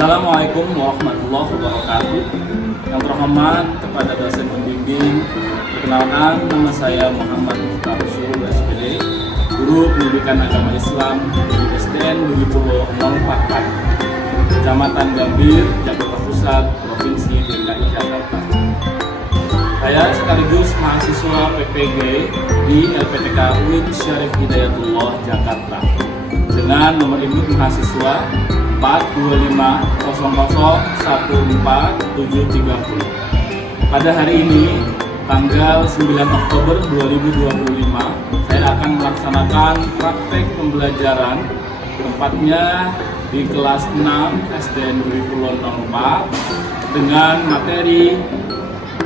Assalamualaikum warahmatullahi wabarakatuh. Yang terhormat kepada dosen pembimbing, perkenalkan nama saya Muhammad Mukhtar Rasul SPD, Guru Pendidikan Agama Islam di SDN Budi Purwo 044, Kecamatan Gambir, Jakarta Pusat, Provinsi DKI Jakarta. Saya sekaligus mahasiswa PPG di LPTK UIN Syarif Hidayatullah Jakarta dengan nomor induk mahasiswa 425001470. Pada hari ini, tanggal 9 Oktober 2025, saya akan melaksanakan praktek pembelajaran, tempatnya di kelas 6 SDN Budi Purwo 04 dengan materi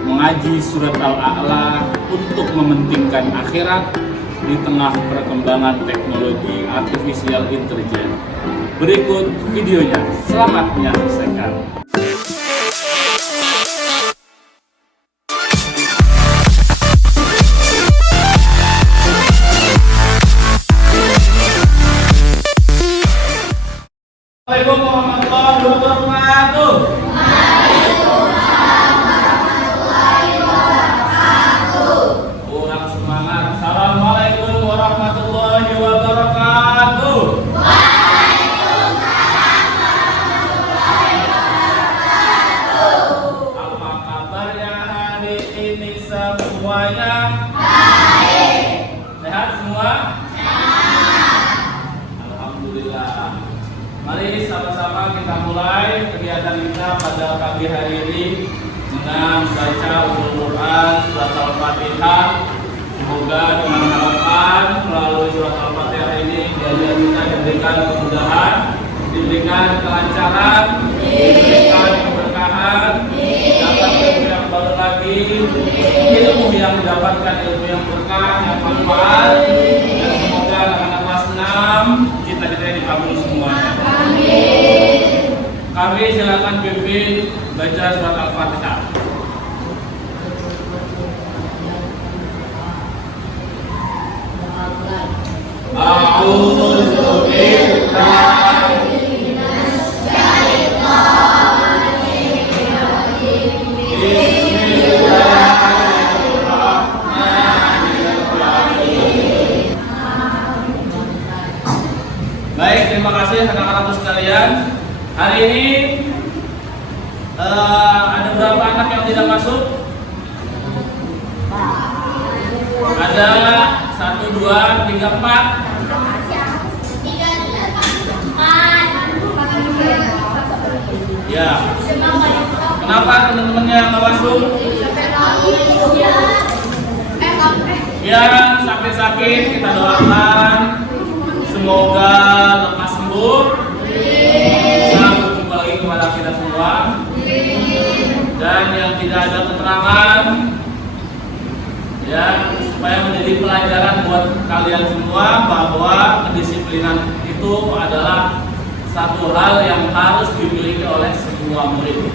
mengaji surat Al-A'la untuk mementingkan akhirat di tengah perkembangan teknologi artificial intelligence. Berikut videonya, selamat menyaksikan. Assalamualaikum warahmatullahi wabarakatuh. Kurang semangat. Assalamualaikum warahmatullahi wabarakatuh. Apa kabarnya hari ini semuanya? Baik. Sehat semua? Alhamdulillah. Mari sama-sama kita mulai kegiatan kita pada pagi hari ini dengan membaca Al-Quran surat Al-Fatihah. Semoga dengan harapan melalui surat Al-Fatihah ini belajar kita diberikan kemudahan, diberikan kelancaran, diberikan keberkahan, dapat ilmu yang baru lagi, ilmu yang didapatkan ilmu yang berkah, yang manfaat, dan semoga anak-anak kelas 6 cita-citanya dikabul semuanya. Kami silakan pimpin baca surat Al-Fatihah. A'udzu billahi minasy syaithanir rajim. Bismillahirrahmanirrahim. Baik, terima kasih anak-anakku sekalian. Hari ini ada berapa anak yang tidak masuk? Ada 1, 2, 3, 4. Ya. Kenapa teman-temannya nggak masuk? Ya, sakit-sakit kita doakan semoga lekas sembuh. Berjumpa lagi kepada kita semua. Dan yang tidak ada keterangan, ya, supaya menjadi pelajaran buat kalian semua bahwa kedisiplinan itu adalah satu hal yang harus dimiliki oleh semua murid.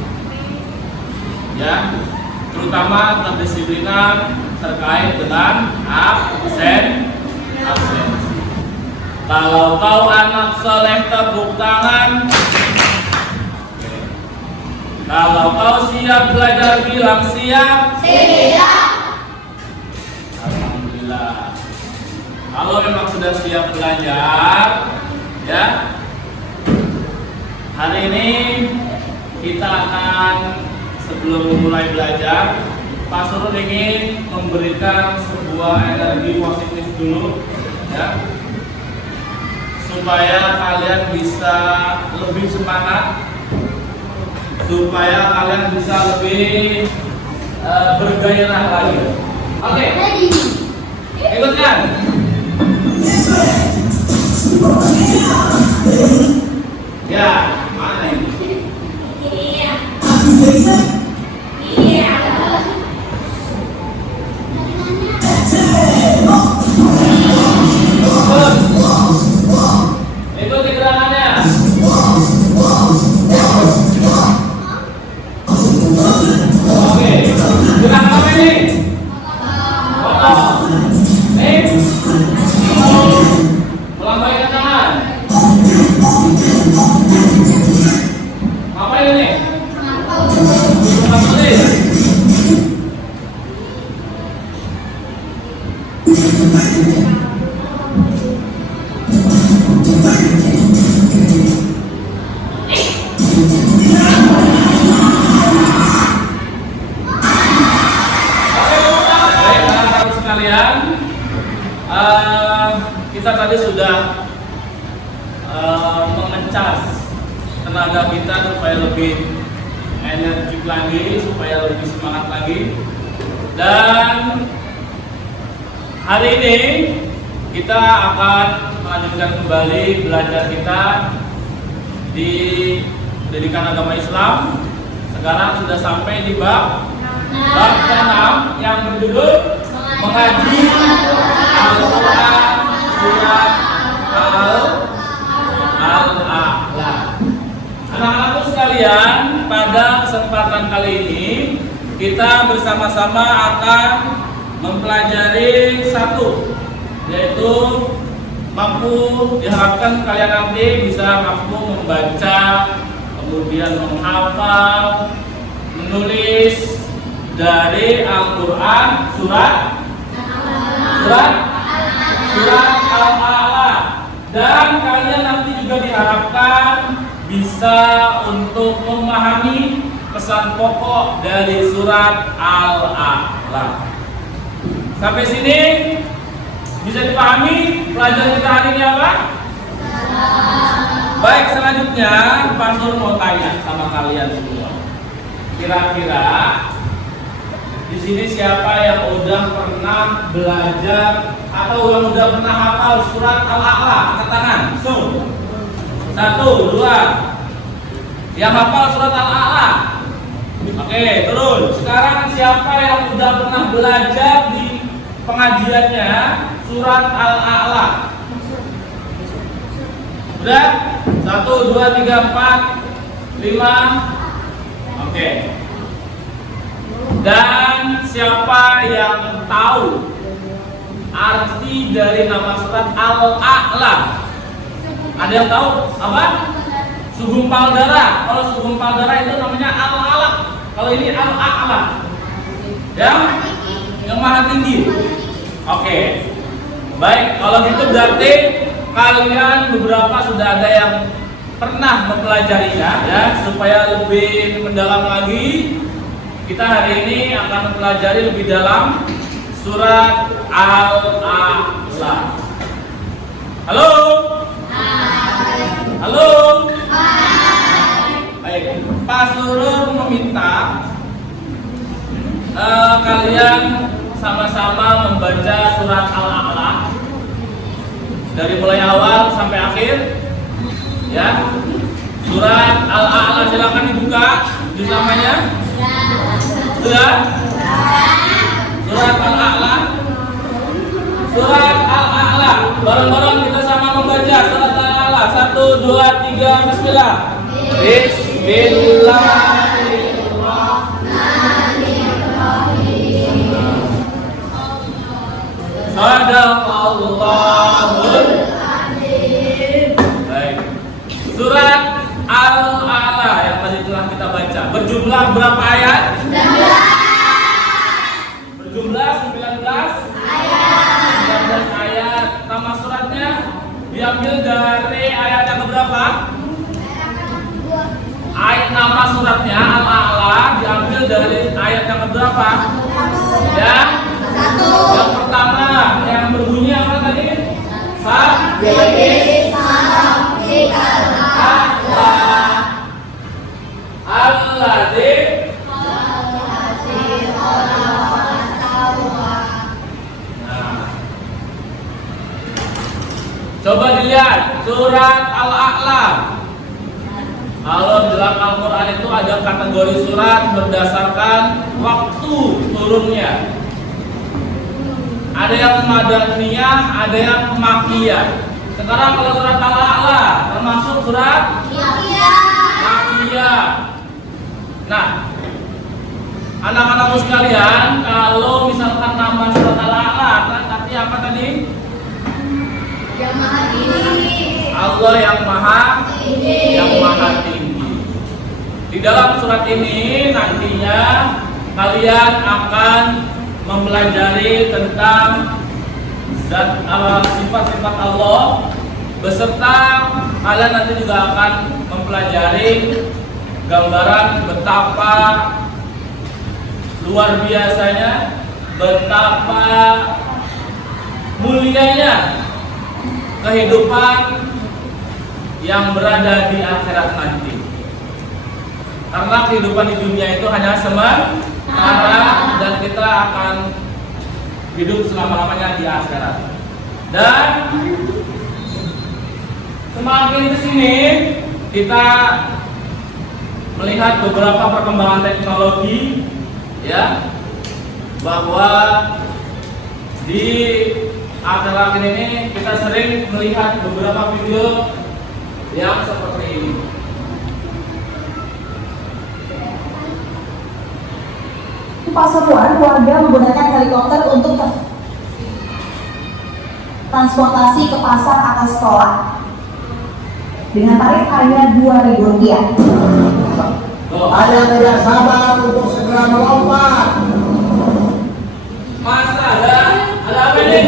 Ya, terutama kedisiplinan terkait dengan absensi. Kalau kau anak soleh tepuk tangan. Kalau kau siap belajar bilang siap. Siap. Alhamdulillah. Kalau memang sudah siap belajar, ya. Hari ini kita akan, sebelum memulai belajar, Pak Surun ingin memberikan sebuah energi positif dulu, ya, supaya kalian bisa lebih semangat, supaya kalian bisa lebih bergairah lagi. Oke, ikutkan. Ya, mana ini? Iya. Iya. Ikuti gerakannya. Oke, gerakan apa ini? Foto. Melambaikan tangan. Siapa tulis? Kita tadi sudah mengecas tenaga kita supaya lebih energik lagi, supaya lebih semangat lagi. Dan hari ini kita akan melanjutkan kembali belajar kita di pendidikan agama Islam. Sekarang sudah sampai di bab ke-6 yang berjudul mengaji Al-Quran surat Al-A'la. Anak-anakku sekalian, pada kesempatan kali ini kita bersama-sama akan mempelajari satu, yaitu diharapkan kalian nanti bisa mampu membaca, kemudian menghafal, menulis dari Al-Quran surat Al-A'la. Dan kalian nanti juga diharapkan bisa untuk memahami pesan pokok dari surat Al-A'la. Sampai sini bisa dipahami pelajaran kita hari ini apa? Baik, selanjutnya Pak Nur mau tanya sama kalian semua. Kira-kira di sini siapa yang udah pernah belajar atau yang udah pernah hafal surat Al-A'la? Angkat tangan. So. 1, 2. Yang hafal surat Al-A'la? Oke, turun. Sekarang siapa yang udah pernah belajar di pengajiannya surat Al-A'la? Udah? 1, 2, 3, 4, 5. Oke. Dan siapa yang tahu arti dari nama surat Al-A'la? Ada yang tahu apa? Segumpal darah. Kalau segumpal darah itu namanya Al-Alaq. Kalau ini Al-A'la. Yang maha tinggi. Oke. Baik, kalau gitu berarti kalian beberapa sudah ada yang pernah mempelajarinya ya, supaya lebih mendalam lagi. Kita hari ini akan mempelajari lebih dalam surat Al-A'la. Halo? Hai. Halo? Hai. Baik, Pak Surur meminta kalian sama-sama membaca surat Al-A'la dari mulai awal sampai akhir. Ya. Surat Al-A'la silakan dibuka juz namanya. Sudah? Surat Al-A'la. Surat Al-A'la. Bareng-bareng kita sama membaca surat Al-A'la. 1, 2, 3, bismillah. Bismillahirrahmanirrahim. Sadaqallahul azim. Baik. Surat Al-A'la yang tadi telah kita baca berjumlah berapa ayat? 19. Berjumlah 19 ayat. 19 ayat. Nama suratnya diambil dari ayat yang berapa? Ayat nama suratnya Al-A'la diambil dari ayat yang berapa? Yang pertama yang berbunyi apa tadi? Coba dilihat surat Al-A'la. Kalau dalam Al-Quran itu ada kategori surat berdasarkan waktu turunnya. Ada yang madaniyah, ada yang makiyah. Sekarang kalau surat Al-A'la termasuk surat makiyah. Nah, anak-anakku sekalian, kalau misalkan nama surat Al-A'la artinya apa tadi? Yang maha tinggi. Allah yang maha tinggi. Di Di dalam surat ini nantinya kalian akan mempelajari tentang sifat-sifat Allah, beserta kalian nanti juga akan mempelajari gambaran betapa luar biasanya, betapa mulianya kehidupan yang berada di akhirat nanti. Karena kehidupan di dunia itu hanya sementara dan kita akan hidup selama-lamanya di akhirat. Dan semakin kesini kita melihat beberapa perkembangan teknologi, ya, bahwa di akhir-akhir ini kita sering melihat beberapa video yang seperti ini. Pasuruan, warga menggunakan helikopter untuk transportasi ke pasar atau sekolah dengan tarif hanya Rp2.000. Ada yang tidak sabar untuk segera melompat. Masa ada apa ini?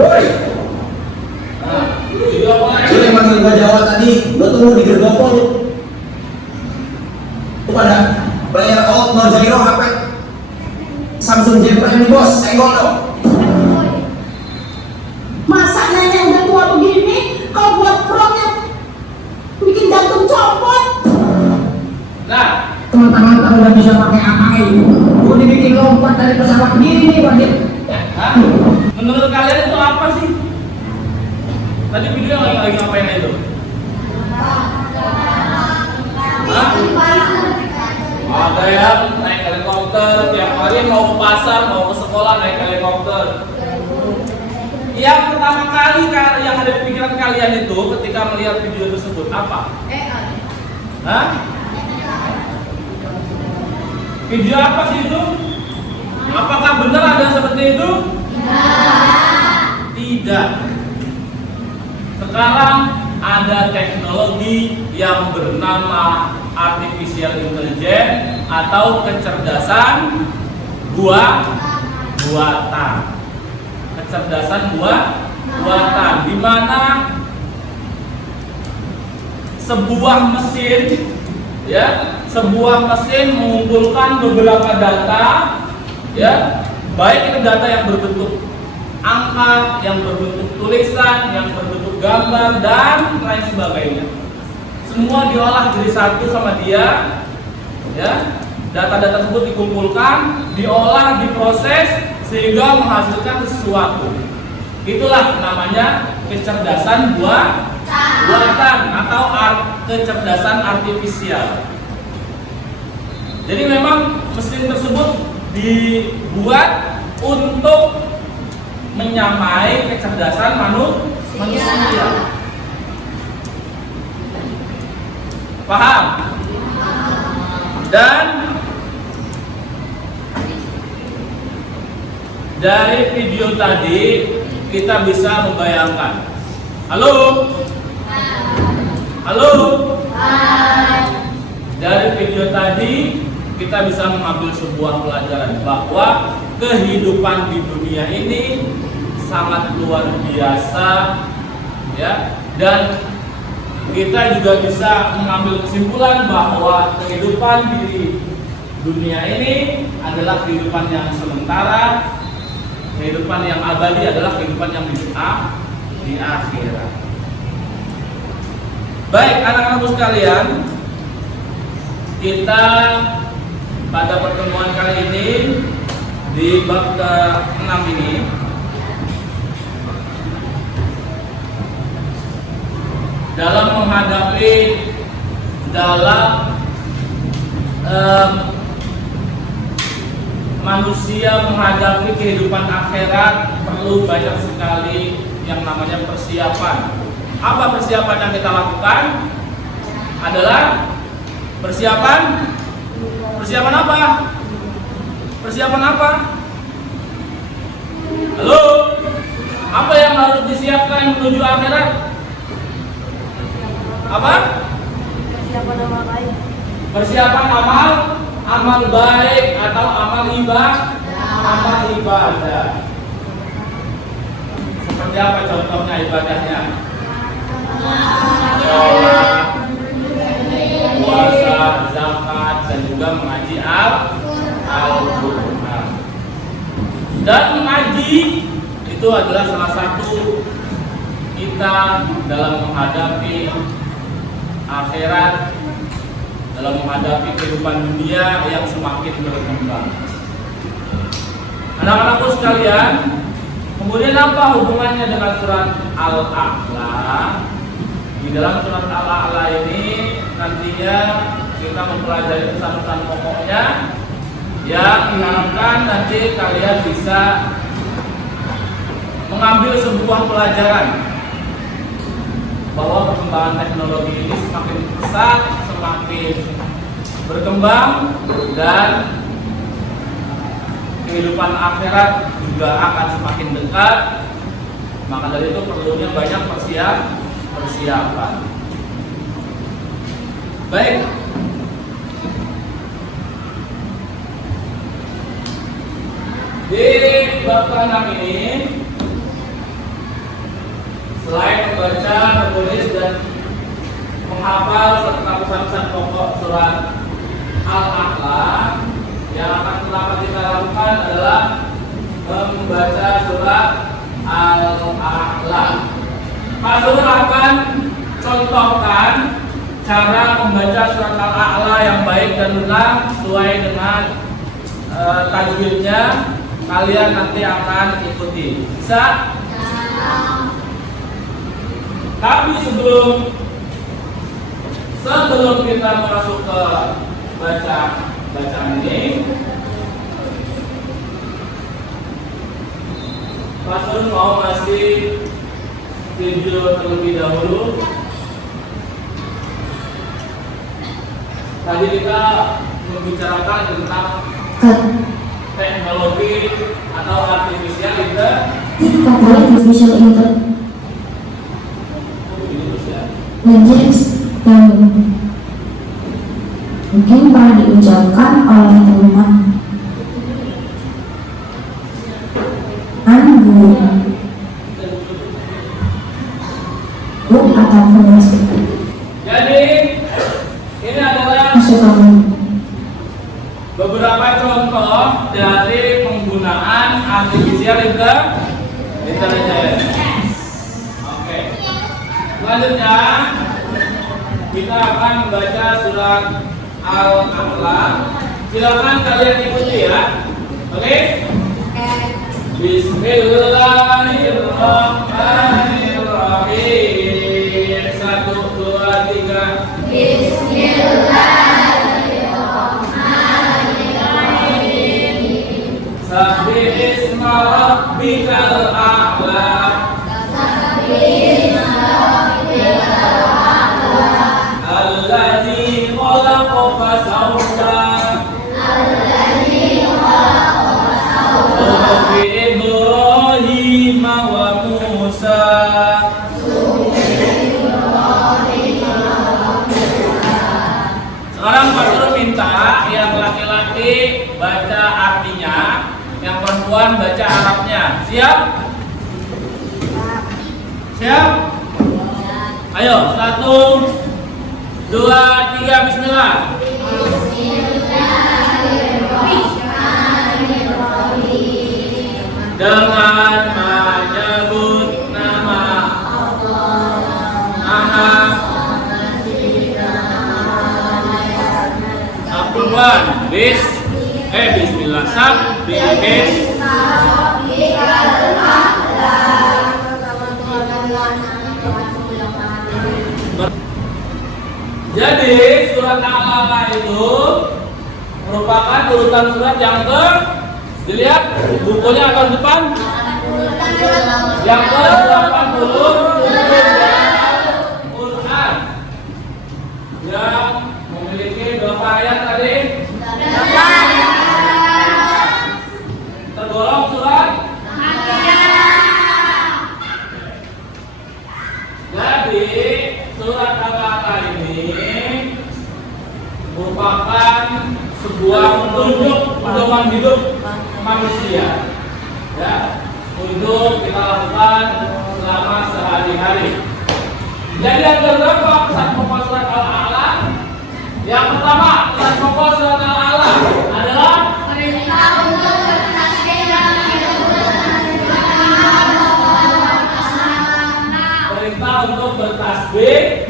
Woi, Video apa lagi? ini manggil gua Jawa tadi, gua tunggu di gerbang pol. Itu pada player out no gyro HP Samsung J Prime nih bos, senggol dong. Masa nanya udah tua begini, kau buat promnya bikin jantung copot. Nah, Teman-teman kamu udah bisa pakai apa ini? Gua dibikin lompat dari pesawat gini, Pak. hah? Menurut kalian itu apa sih? Tadi video lagi ngapain itu? Hah? Ada yang naik helikopter, tiap hari mau ke pasar, mau ke sekolah naik helikopter. Yang pertama kali yang ada di pikiran kalian itu ketika melihat video tersebut apa? Hah? Video apa sih itu? Apakah benar ada seperti itu? Tidak. Sekarang ada teknologi yang bernama artificial intelligence atau kecerdasan buatan. Kecerdasan buatan, di mana sebuah mesin, ya, sebuah mesin mengumpulkan beberapa data, ya, baik itu data yang berbentuk angka, yang berbentuk tulisan, yang berbentuk gambar dan lain sebagainya. Semua diolah jadi satu sama dia, ya. Data-data tersebut dikumpulkan, diolah, diproses sehingga menghasilkan sesuatu. Itulah namanya kecerdasan buatan atau kecerdasan artifisial. Jadi memang mesin tersebut dibuat untuk menyamai kecerdasan manusia. Paham? Dan dari video tadi kita bisa membayangkan. Halo? Halo? Dari video tadi kita bisa mengambil sebuah pelajaran bahwa kehidupan di dunia ini sangat luar biasa, ya, dan kita juga bisa mengambil kesimpulan bahwa kehidupan di dunia ini adalah kehidupan yang sementara, kehidupan yang abadi adalah kehidupan yang di akhirat. Baik, anak-anakku sekalian, kita pada pertemuan kali ini di bab ke-6 ini dalam menghadapi manusia menghadapi kehidupan akhirat perlu banyak sekali yang namanya persiapan. Apa persiapan yang kita lakukan? Adalah persiapan apa? Persiapan apa? Halo? Apa yang harus disiapkan menuju akhirat? Apa? Persiapan amal baik atau amal ibadah. Seperti apa contohnya ibadahnya? Sholat, puasa, zakat, dan juga mengaji Al-Quran. Dan mengaji itu adalah salah satu kita dalam menghadapi akhirat, dalam menghadapi kehidupan dunia yang semakin berkembang. Anak-anakku sekalian, kemudian apa hubungannya dengan surat Al-A'la? Di dalam surat Al-A'la ini nantinya kita mempelajari pesan-pesan pokoknya yang diharapkan nanti kalian bisa mengambil sebuah pelajaran bahwa perkembangan teknologi ini semakin pesat, semakin berkembang, dan kehidupan akhirat juga akan semakin dekat. Maka dari itu perlunya banyak persiapan. Baik. Di bab ke-6 ini, selain membaca, menulis, dan menghafal serta pesan-pesan pokok surat Al-A'la, yang akan kita lakukan adalah membaca surat Al-A'la. Pak Surah akan contohkan cara membaca surat Al-A'la yang baik dan benar sesuai dengan tajwidnya. Kalian nanti akan ikuti. Bisa? Tapi sebelum kita masuk ke bacaan ini, Pak Sun mau ngasih video terlebih dahulu. Tadi kita membicarakan tentang teknologi atau artificial intelligence yang mungkin pernah diucapkan oleh teman guru atau penulis. Jadi ini adalah beberapa contoh dari penggunaan artificial intelligence. Oke. Selanjutnya kita akan membaca surat Al-A'la. Silakan kalian ikuti ya. Oke? Bismillahirrahmanirrahim. 1, 2, 3. Bismillahirrahmanirrahim. Sabbih isma rabbikal a'la. Alladzi khalaqa fasawwa. Ibrahim wa Musa. Sekarang Pak Guru minta yang laki-laki baca artinya, yang perempuan baca Arabnya. Siap? Siap? Ayo, 1, 2, 3, bismillah. Dengan menyebut nama Allah. Apaan? Bismillah. Jadi surat Al-A'la itu merupakan urutan surat yang dilihat bukunya atau depan yang ke-80 Al-Quran yang memiliki berapa ayat tadi? Tergolong surat jadi surat Al-A'la kebutuhan hidup manusia. Ya, untuk kita lakukan selama sehari-hari. Jadi ada berapa pesan pokok surat Al-A'la? Yang pertama, pesan pokok surat Al-A'la adalah Perintah untuk bertasbih dan perintah untuk bertasbih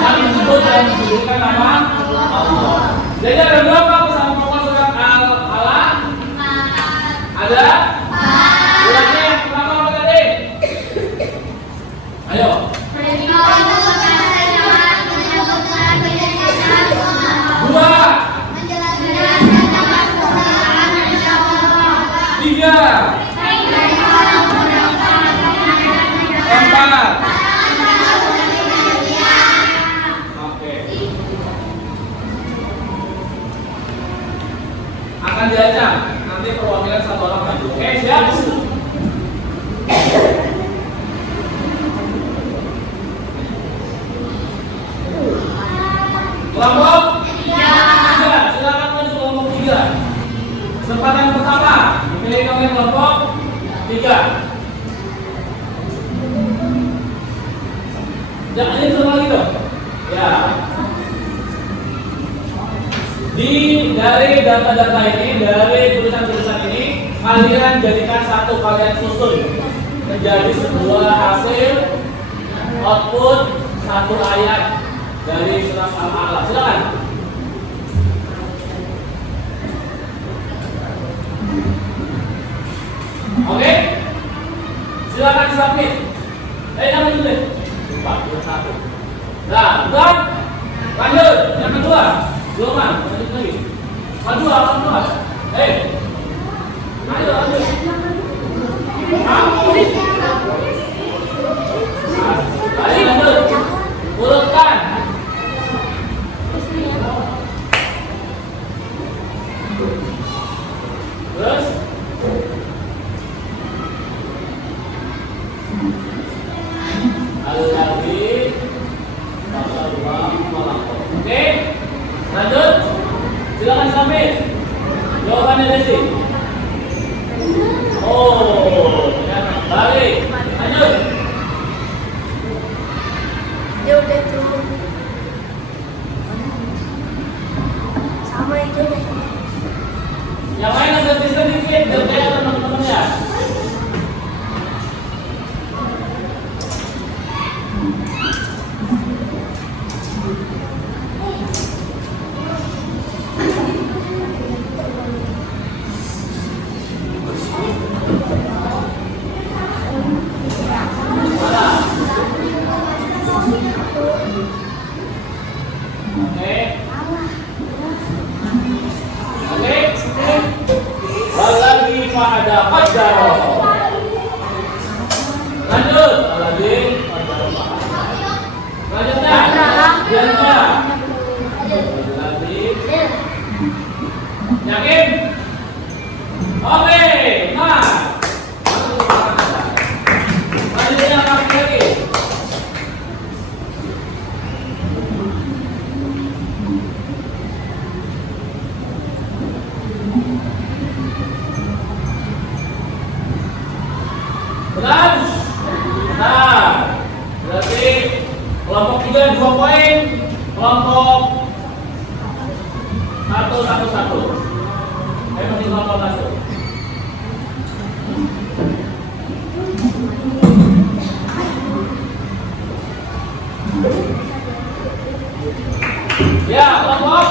dan menyebut dan mensucikan nama Allah. Jadi ada berapa pesan pokok surat Al-A'la? Ada? Ulangi yang pertama apa tadi? Ayo. Dua. Tiga. Empat. Oke. Akan diajak. Nanti perwakilan satu orang maju. Oke, siap? Kelompok? Tiga. Silakan maju kelompok 3. Kesempatan pertama dimiliki oleh kelompok 3. Jangan ini lagi dong. Ya. Dari data-data ini, dari tulisan-tulisan ini, kalian jadikan satu, kalian susun menjadi sebuah hasil output satu ayat dari surat Al-A'la. Silakan. Oke? Silakan submit. Jangan dulu deh. 41. Nah, bukan? Lanjut. Yang kedua. Belum, lanjut lagi. Kedua. Ayo, lanjut. Ayo, lanjut. Urutkan. Terus Al-Ladzi Oke, lanjut. Silakan submit. Jawabannya Desi. Oh, balik. Lanjut. Ya udah tuh. Sama itu deh. Yang lain ada sedikit terkait teman-temannya. Lagi pada qaddar. Lanjut. Lagi lanjutnya. Lagi. Yakin? Oke. Nah. Lanjutnya lagi. Benar? Nah, berarti kelompok 3 2 poin, kelompok 1 1 1. Masih kelompok 1. Ya, kelompok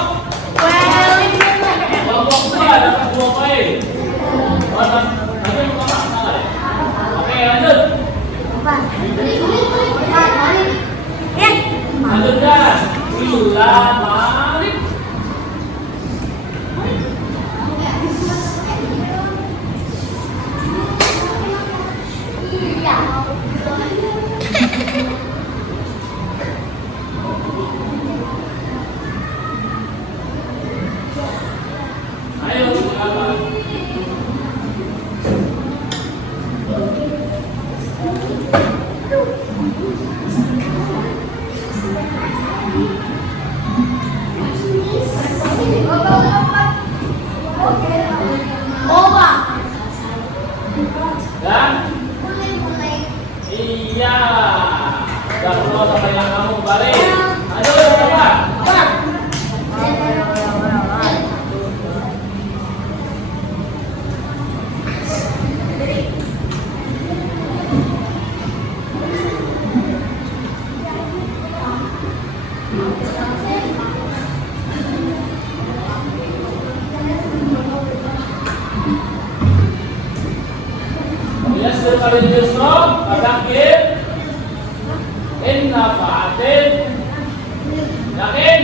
2 dapat 2 poin. Oke, lanjut. Lanjutkan. Ila Malik. Ayo, silakan. yassir lil yusra fadzakir in nafa'atin. Yakin?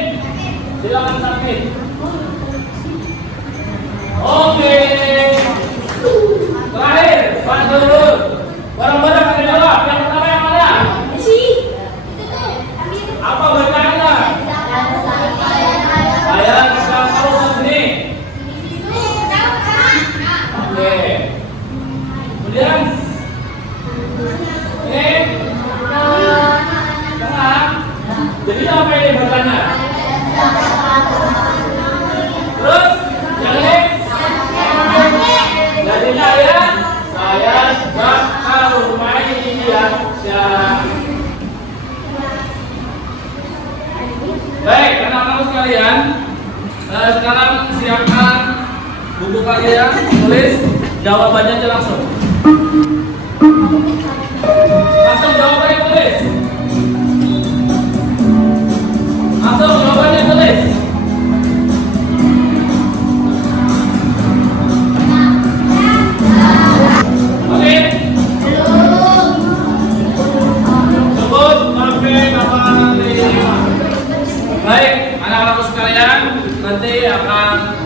Silakan submit. Oke. Terakhir, Pak Nurul. Barang-barang ada jawab. Yang pertama yang mana? Apa bacaannya? Ayat kalau sini. Oke. Kemudian ini tengah. Jadi apa ini bacanya? Terus yang ini? Jadi saya bakal baik, anak-anak sekalian, sekarang siapkan buku kalian, tulis jawabannya aja langsung. Langsung jawabannya tulis. Langsung jawabannya tulis. Oke. Cukup sampai 85. Baik, anak-anakku sekalian, nanti akan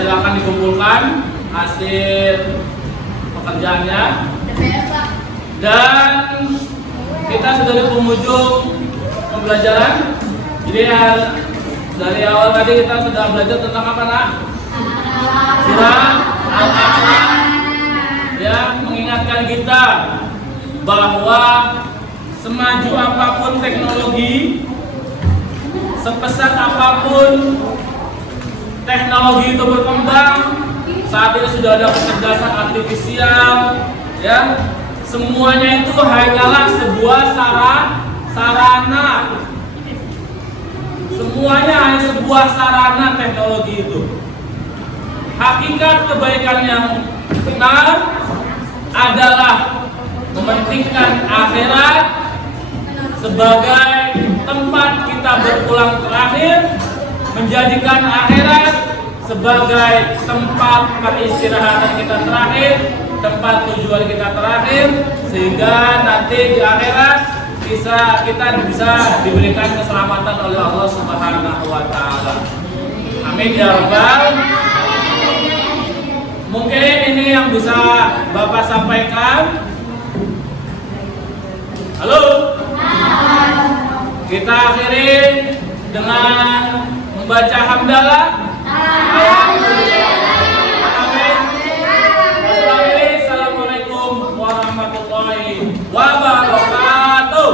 silakan dikumpulkan hasil pekerjaannya. Dan kita sudah di penghujung pembelajaran. Jadi dari awal tadi kita sudah belajar tentang apa, nak? Surah Al-A'la, ya, mengingatkan kita bahwa semaju apapun teknologi, sepesat apapun teknologi itu berkembang, saat ini sudah ada kecerdasan artifisial, ya, semuanya itu hanyalah sebuah sarana. Semuanya hanya sebuah sarana teknologi itu. Hakikat kebaikan yang benar adalah mementingkan akhirat sebagai tempat kita berpulang terakhir, menjadikan akhirat sebagai tempat peristirahatan kita terakhir, tempat tujuan kita terakhir, sehingga nanti di akhirat kita bisa diberikan keselamatan oleh Allah Subhanahu wa taala. Amin ya rabbal. Mungkin ini yang bisa Bapak sampaikan. Halo. Kita akhiri dengan membaca hamdalah. Amin. Assalamualaikum warahmatullahi wabarakatuh.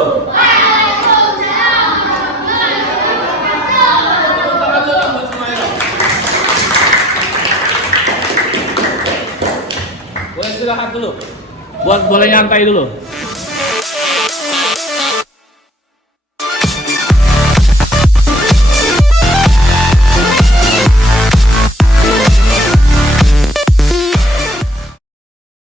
Boleh istirahat dulu. Boleh nyantai dulu.